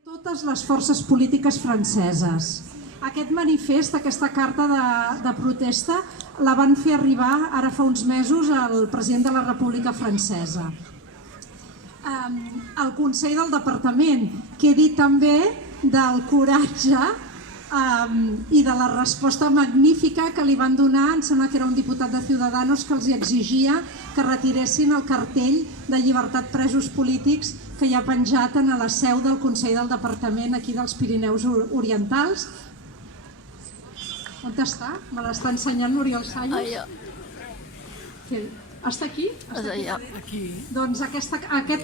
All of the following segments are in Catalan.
Totes les forces polítiques franceses. Aquest manifest, aquesta carta de protesta, la van fer arribar ara fa uns mesos al president de la República Francesa. El Consell del Departament, que he dit també del coratge i de la resposta magnífica que li van donar, em sembla que era un diputat de Ciudadanos que els exigia que retiressin el cartell de llibertat presos polítics que hi ha penjat a la seu del Consell del Departament aquí dels Pirineus Orientals. On està? Me l'està ensenyant l'Oriol Salles? Allà. Està aquí? Allà. Doncs aquest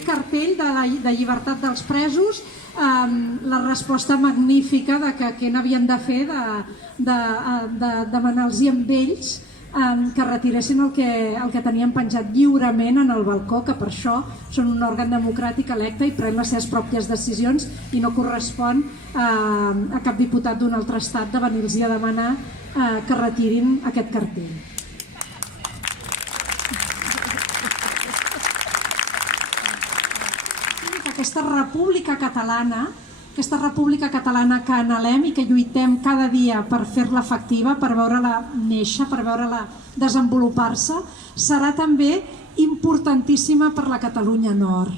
cartell de llibertat dels presos, la resposta magnífica de què n'havien de fer, de demanar-los amb ells que retiressin el que tenien penjat lliurement en el balcó, que per això són un òrgan democràtic electe i pren les seves pròpies decisions i no correspon a cap diputat d'un altre estat de venir-los a demanar que retirin aquest cartell. Aquesta república catalana que anhelem i que lluitem cada dia per fer-la efectiva, per veure-la néixer, per veure-la desenvolupar-se, serà també importantíssima per la Catalunya Nord.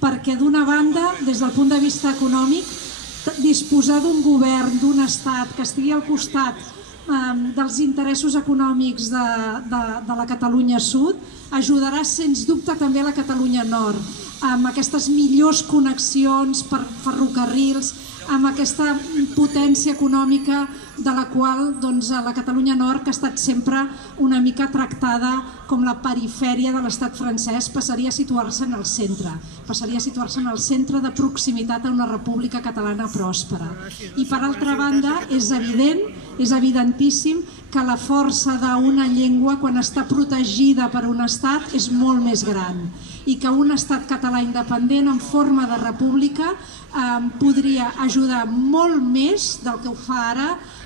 Perquè d'una banda, des del punt de vista econòmic, disposar d'un govern, d'un estat que estigui al costat dels interessos econòmics de la Catalunya Sud ajudarà sens dubte també a la Catalunya Nord, amb aquestes millors connexions per ferrocarrils, amb aquesta potència econòmica de la qual la Catalunya Nord, que ha estat sempre una mica tractada com la perifèria de l'estat francès, passaria a situar-se en el centre, passaria a situar-se en el centre de proximitat a una república catalana pròspera. I per altra banda, és evident, és evidentíssim que la força d'una llengua, quan està protegida per un estat, és molt més gran i que un estat català independent en forma de república podria ajudar molt més del que ho fa ara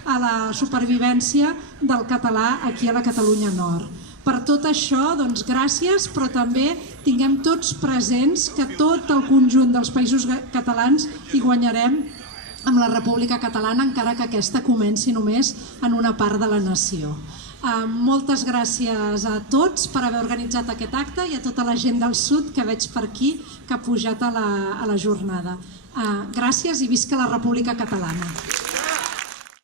a la supervivència del català aquí a la Catalunya Nord. Per tot això, doncs gràcies, però també tinguem tots presents que tot el conjunt dels països catalans hi guanyarem amb la República Catalana, encara que aquesta comenci només en una part de la nació. Moltes gràcies a tots per haver organitzat aquest acte i a tota la gent del sud que veig per aquí que ha pujat a la jornada. Gràcies i visca la República Catalana.